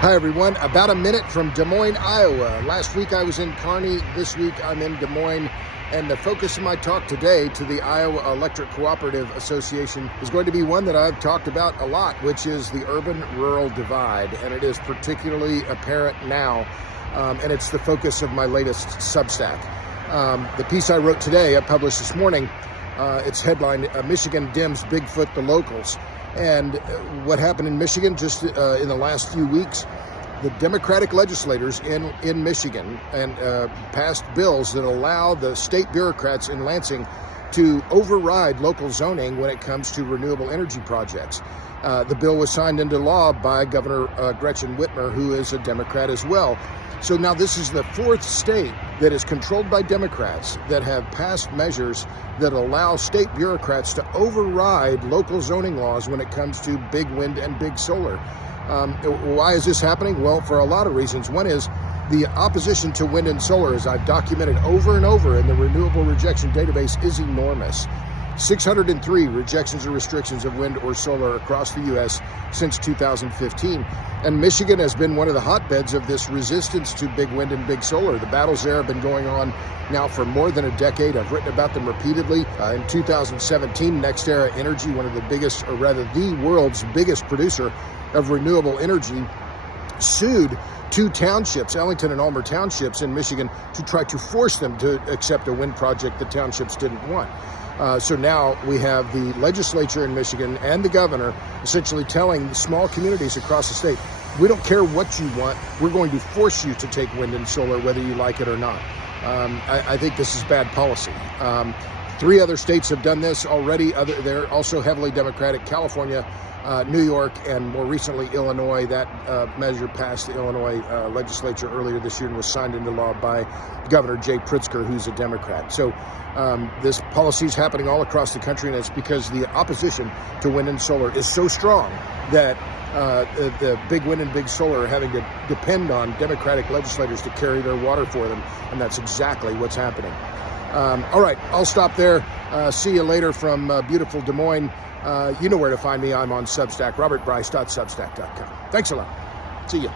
Hi everyone, about a minute from Des Moines, Iowa. Last week I was in Kearney, this week I'm in Des Moines, and the focus of my talk today to the Iowa Electric Cooperative Association is going to be one that I've talked about a lot, which is the urban-rural divide, and it is particularly apparent now, and it's the focus of my latest Substack. The piece I wrote today, I published this morning, it's headlined, Michigan Dems Bigfoot the Locals. And what happened in Michigan just in the last few weeks, the Democratic legislators in Michigan and passed bills that allow the state bureaucrats in Lansing to override local zoning when it comes to renewable energy projects. The bill was signed into law by Governor Gretchen Whitmer, who is a Democrat as well. So now this is the fourth state that is controlled by Democrats that have passed measures that allow state bureaucrats to override local zoning laws when it comes to big wind and big solar. Why is this happening? Well, for a lot of reasons. One is the opposition to wind and solar, as I've documented over and over in the renewable rejection database, is enormous. 603 rejections or restrictions of wind or solar across the U.S. since 2015. And Michigan has been one of the hotbeds of this resistance to big wind and big solar. The battles there have been going on now for more than a decade. I've written about them repeatedly. In 2017, NextEra Energy, one of the biggest, or rather the world's biggest producer of renewable energy, sued two townships, Ellington and Ulmer townships in Michigan, to try to force them to accept a wind project the townships didn't want. So now we have the legislature in Michigan and the governor essentially telling small communities across the state, we don't care what you want, we're going to force you to take wind and solar whether you like it or not. I think this is bad policy. Three other states have done this already. They're also heavily Democratic: California, New York, and more recently Illinois. That measure passed the Illinois legislature earlier this year and was signed into law by Governor Jay Pritzker, who's a Democrat. So this policy is happening all across the country, and it's because the opposition to wind and solar is so strong that the big wind and big solar are having to depend on Democratic legislators to carry their water for them, and that's exactly what's happening. All right, I'll stop there. See you later from beautiful Des Moines. You know where to find me. I'm on Substack, robertbryce.substack.com. Thanks a lot. See you.